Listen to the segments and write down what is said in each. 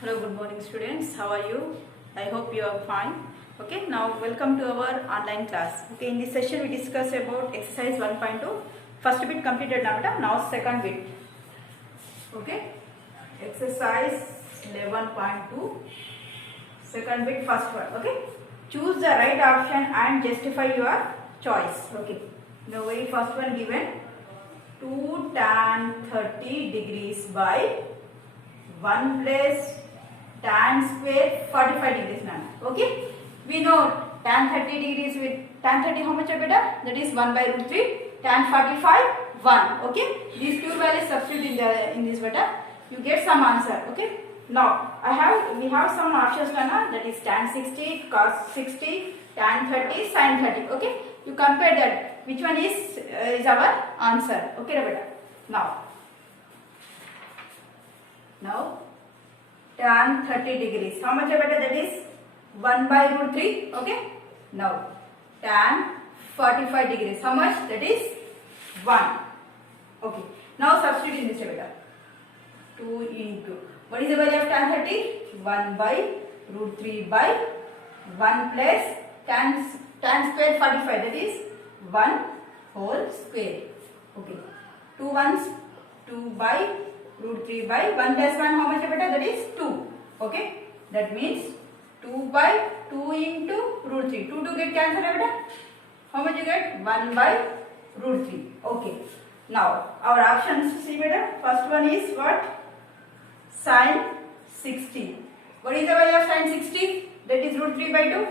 Hello, good morning students. How are you? I hope you are fine. Okay, now welcome to our online class. Okay, in this session we discuss about exercise 1.2. First bit completed now second bit. Okay, exercise 11.2. Second bit first one. Okay, choose the right option and justify your choice. Okay, the very first one given 2 tan 30 degrees by 1 plus tan square 45 degrees now. Okay, we know tan 30 degrees with tan 30 how much beta? That is 1 by root 3. Tan 45 1. Okay, these two values substitute in this beta, you get some answer. Okay, now we have some options now, that is tan 60, cos 60, tan 30, sin 30. Okay, you compare that which one is our answer. Okay beta. Now tan 30 degrees. How much beta? That is 1 by root 3. Okay. Now tan 45 degrees. How much? That is 1. Okay. Now substitute in this beta. 2 into. What is the value of tan 30? 1 by root 3 by 1 plus tan square 45. That is 1 whole square. Okay. 2 ones 2 by root 3 by 1 plus 1 how much beta? That is 2. Okay, that means 2 by 2 into root 3. 2 get cancelled beta. How much you get? 1 by root 3. Okay, now our options see beta. First one is what? Sin 60. What is the value of sin 60? That is root 3 by 2.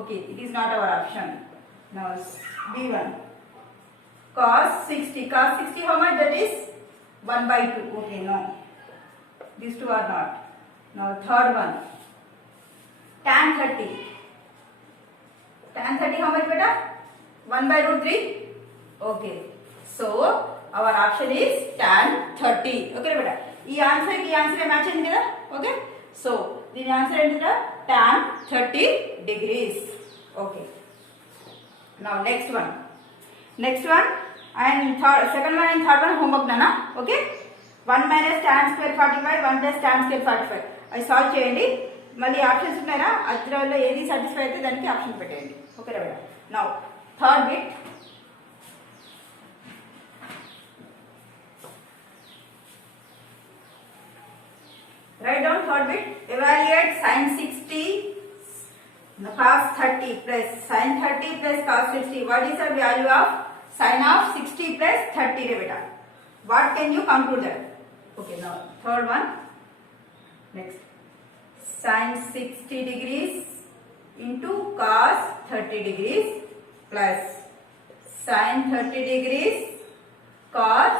Okay, it is not our option. Now B1. Cos 60. Cos 60 how much? That is 1 by 2. Okay, no. These two are not. Now third one. Tan 30. Tan 30 how much beta? 1 by root 3. Okay. So our option is tan 30. Okay beta. This answer match in here. Okay. So the answer is tan 30 degrees. Okay. Now next one. And second one and third one homework nana. Okay. 1 minus tan square 45, 1 plus tan square 45. I solve చేయండి. మళ్ళీ options ఉన్నాయా? అద్రాల్లో ఏది satisfy అయితే దానికి option పెట్టండి. Okay రా. Now third bit. Write down third bit. Evaluate sin 60 cos 30 plus sin 30 plus cos 60. What is the value of sin of 60 plus 30 beta? What can you conclude that? Okay, now third one. Next, sin 60 degrees into cos 30 degrees plus sin 30 degrees cos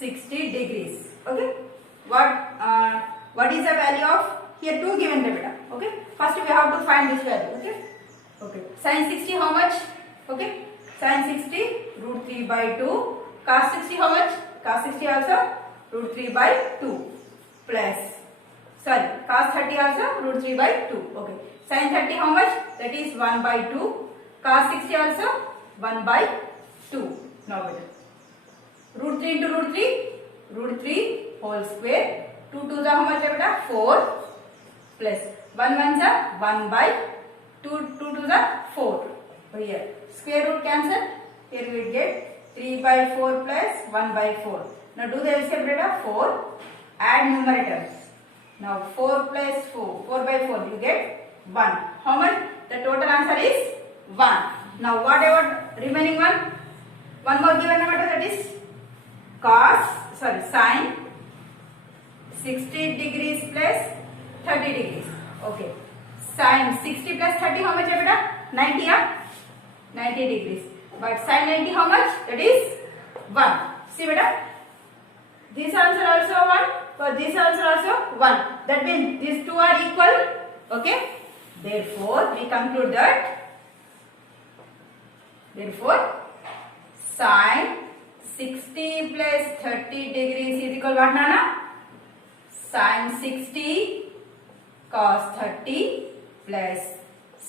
60 degrees. Okay, what is the value of here? 2 given beta. Okay, first we have to find this value. Okay, sin 60 how much? Okay, sin 60 root 3 by 2. Cos 60 how much? Cos 60 also root 3 by 2 plus cos 30 also root 3 by 2. Okay, sin 30 how much? That is 1 by 2. Cos 60 also 1 by 2. Now root 3 into root 3 whole square. 2 to the how much beta? 4 plus 1 1 is 1 by 2 to the 4. Here square root cancel. Here we get 3 by 4 plus 1 by 4. Now do the LCM beta. 4. Add numerators. Now 4 plus 4. 4 by 4 you get 1. How much? The total answer is 1. Now what about remaining one? One more given number, that is sin 60 degrees plus 30 degrees. Okay. Sin 60 plus 30 how much beta? 90 90 degrees. But sin 90 how much? That is 1. See beta? This answer also 1. For this answer also 1. That means these two are equal. Okay. Therefore we conclude that sin 60 plus 30 degrees is equal what nana? Sin 60 cos 30 plus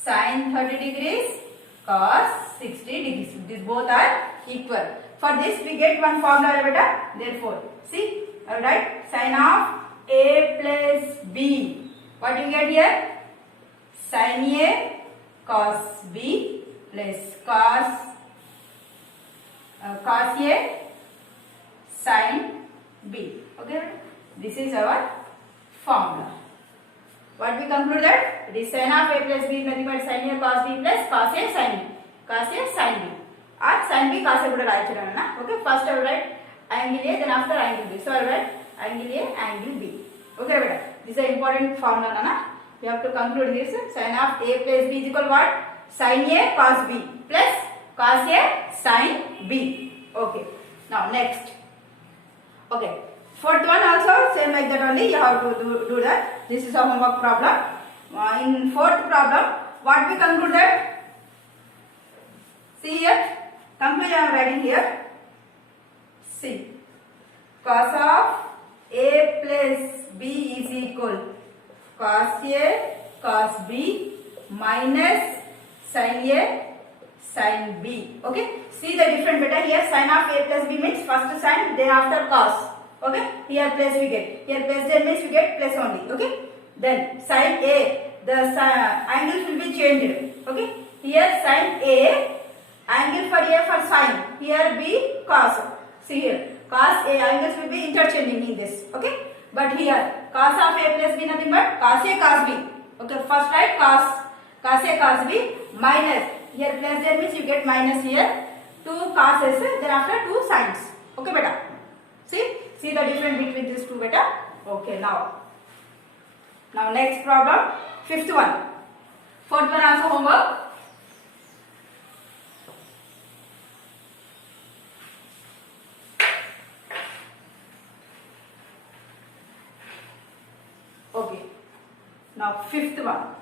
sin 30 degrees cos 60 degrees. These both are equal. For this we get one formula beta. Therefore, see, I will write sin of A plus B. What do you get here? Sin A cos B plus cos A sin B. Okay, this is our formula. What we conclude that it is sin of A plus B nothing but sin A cos B plus cos A sin B. Cos A sin B. Or sin B cos A kuda rayichirana na. Okay, first I will write angle A, then after angle B. So I will write angle A, angle B. Okay, beta. This is an important formula na. We have to conclude this. Sin of A plus B is equal what? Sin A cos B plus cos A sin B. Okay. Now next. Okay. Fourth one also same like that only. You have to do that. This is a homework problem. In fourth problem, what we conclude that? See here. Conclusion I am writing here. See. Cos of A plus B is equal cos A cos B minus sin A sin B. Okay. See the different beta here. Sin of A plus B means first sin, then after cos. Okay. Here plus we get. Here plus then means we get plus only. Okay. Then sin A, the angles will be changed. Okay. Here sin A, angle for A for sin. Here B cos. See here. Cos A angles will be interchanging in this. Okay. But here cos of A plus B nothing but cos A cos B. Okay. First write cos A cos B minus. Here plus then means you get minus here. 2 coses, then after 2 sines. Okay, beta. See the difference between these two, beta. Okay, now next problem, fifth one. Fourth one also homework. Okay, now fifth one.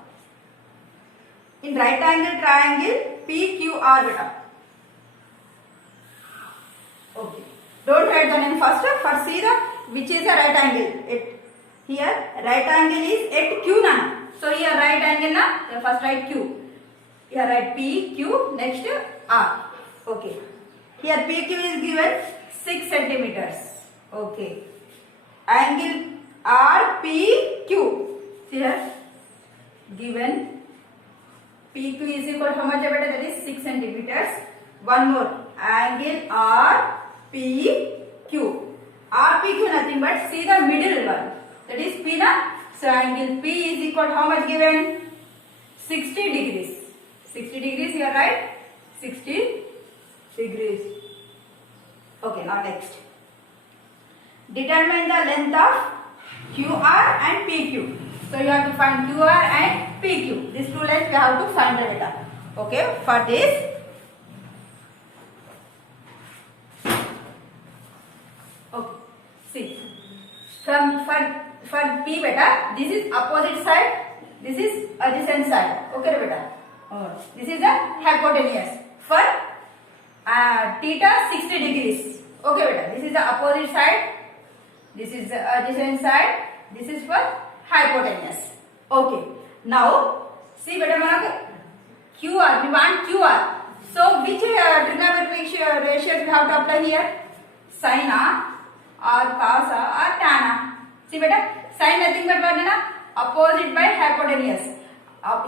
In right angle triangle PQR, beta. Okay. Don't write the name first. First see the which is a right angle. Here right angle is at Q na. So here right angle na. First write Q. Here write P Q. Next R. Okay. Here PQ is given 6 centimeters. Okay. Angle RPQ. See here given PQ is equal to how much? That is 6 centimeters. One more angle RPQ. RPQ nothing but see the middle one. That is P na. So angle P is equal to how much given? 60 degrees. 60 degrees here, right? 60 degrees. Okay, now next. Determine the length of QR and PQ. So you have to find QR and PQ. These two lengths we have to find the data. Okay, for this. Okay, see. For P beta, this is opposite side, this is adjacent side. Okay, beta. This is the hypotenuse. For theta 60 degrees. Okay, beta. This is the opposite side. This is the adjacent side. This is for hypotenuse. Okay. Now, see beta, QR. We want QR. So, which trigonometric ratios we have to apply here? Sin A or cos A or tan A. See beta, sin nothing but what? Opposite by hypotenuse.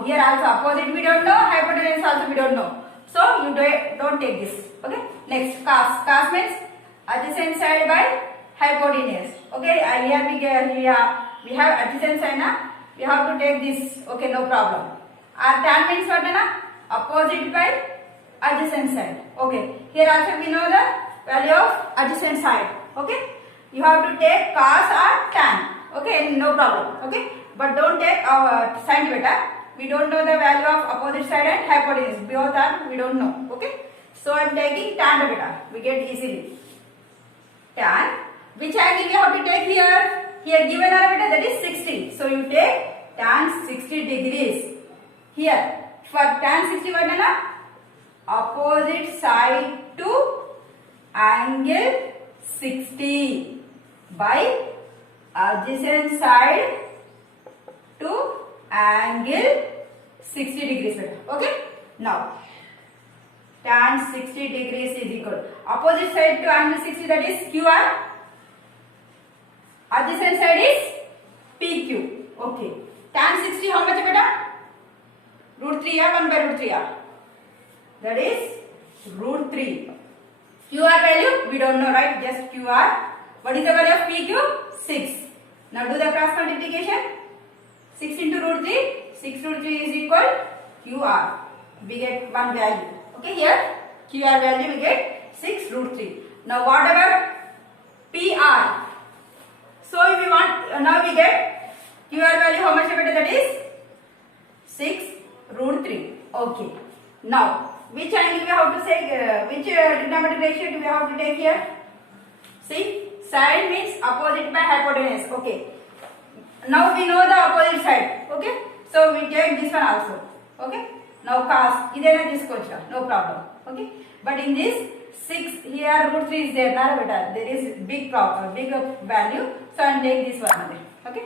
Here also opposite we don't know, hypotenuse also we don't know. So you don't take this. Okay. Next cos. Cos means adjacent side by hypotenuse. Okay. Here we have adjacent side na. We have to take this. Okay, no problem. Tan means what na? Opposite by adjacent side. Okay. Here also we know the value of adjacent side. Okay. You have to take cos or tan. Okay, no problem. Okay, but don't take sin beta. We don't know the value of opposite side and hypotenuse. Both are we don't know. Okay, so I am taking tan beta. We get easily tan. Which angle we have to take here? Here given are beta, that is 60. So you take tan 60 degrees. Here for tan 60 what na? Opposite side to angle 60 by adjacent side to angle 60 degrees. Okay. Now tan 60 degrees is equal opposite side to angle 60, that is QR. Adjacent side is 3 r. That is root 3. QR value we don't know, right? Just QR. What is the value of PQ? 6. Now do the cross multiplication. 6 into root 3. 6 root 3 is equal QR. We get one value. Okay, here QR value we get 6 root 3. Now what about PR? So if we want, now we get QR value, how much better, that is 6 root 3. Okay. Now which angle we have to say, which trigonometric ratio do we have to take here? See, side means opposite by hypotenuse. Okay. Now we know the opposite side. Okay. So we take this one also. Okay. Now cos, idena iskocha, no problem. Okay. But in this 6 here root 3 is there, not better. There is big value. So I will take this one. Okay.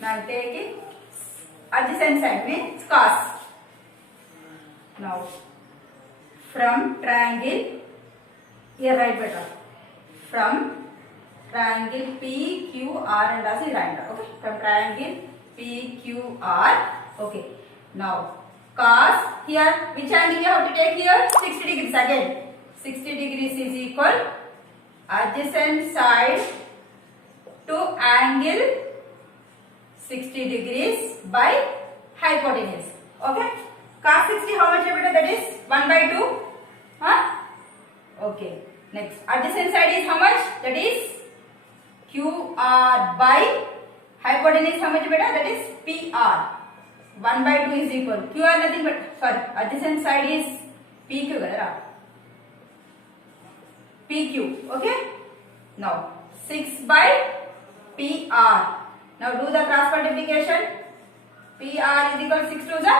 Now take it. Adjacent side means cos. Now from triangle, here write better. From triangle PQR and also write. Okay. From triangle PQR. Okay. Now cos, here which angle you have to take here? 60 degrees again. 60 degrees is equal adjacent side to angle 60 degrees by hypotenuse. Okay. Cos 60 how much better, that is 1 by 2. Huh? Okay. Next adjacent side is how much? That is QR by hypotenuse how much better? That is PR. 1 by 2 is equal. QR nothing but, sorry, adjacent side is PQ. PQ. Okay. Now 6 by PR. Now do the cross multiplication. PR is equal 6 to the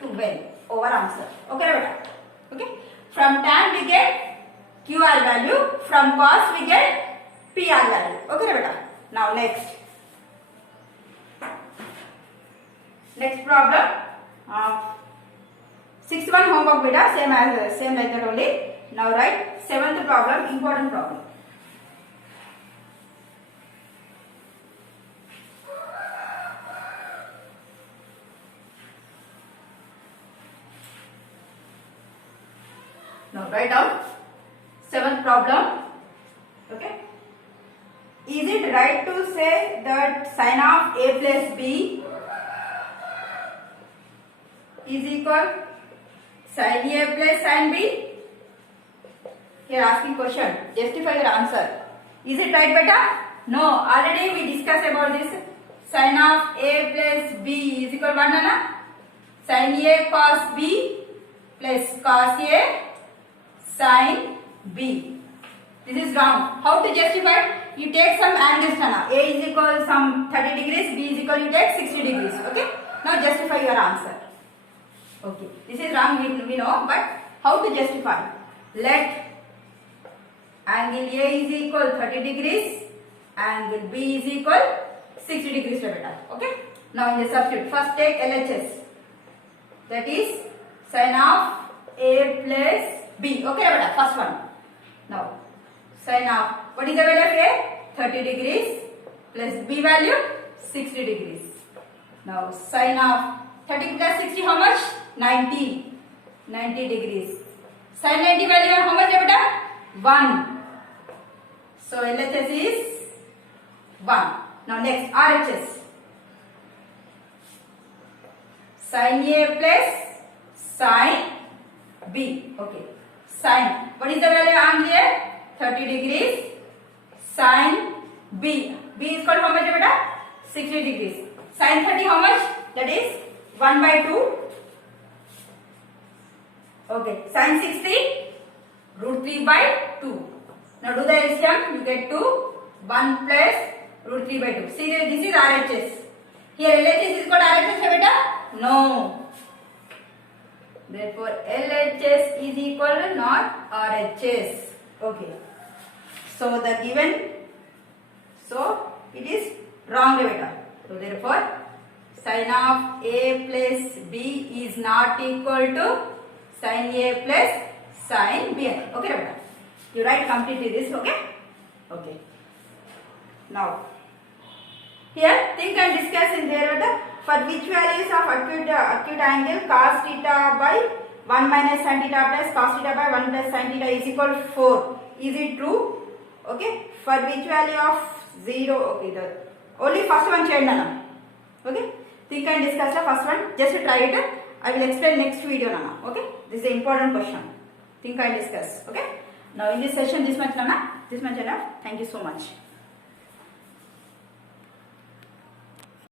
12 over answer. Okay, beta. Okay. From tan we get QR value. From cos we get PR value. Okay, beta. Now next problem. Sixth one homework beta, same like that only. Now write seventh problem, important problem. Now write down seventh problem. Okay. Is it right to say that sin of A plus B is equal sin A plus sin B? Here asking question. Justify your answer. Is it right, beta? No. Already we discussed about this. Sin of A plus B is equal 1, na? Sin A cos B plus cos A sin B. This is wrong. How to justify? You take some angles, na? A is equal some 30 degrees, B is equal you take 60 degrees. Okay. Now justify your answer. Okay. This is wrong, we know, but how to justify? Let angle A is equal 30 degrees, angle B is equal 60 degrees to beta. Okay. Now in the substitute, first take LHS. That is sin of A plus B. Okay, beta. First one. Now sin of, what is the value of A? 30 degrees plus B value 60 degrees. Now sin of 30 plus 60 how much? 90 degrees. Sin 90 value how much, beta? 1. So LHS is 1. Now next RHS. Sin A plus sin B. Okay. Sin. What is the value of angle A? 30 degrees. Sin B. B is called how much, beta? 60 degrees. Sin 30 how much? That is 1 by 2. Okay. Sin 60 root 3 by 2. Now do the LCM. You get 2. 1 plus root 3 by 2. See, this is RHS. Here LHS is called RHS, beta? No. Therefore LHS is equal to not RHS. Okay. So the given, so it is wrong, beta. So therefore sin of A plus B is not equal to sin A plus sin B. Okay, beta. You write completely this. Okay. Okay. Now here think and discuss in there, beta. For which values of acute angle cos theta by 1 minus sin theta plus cos theta by 1 plus sin theta is equal to 4? Is it true? Okay. For which value of 0? Okay, the only first one cheyandi nana. Okay. Think and discuss the first one. Just try it. I will explain next video nana. Okay. This is an important question. Think and discuss. Okay. Now in this session this much nana. This much enough. Thank you so much.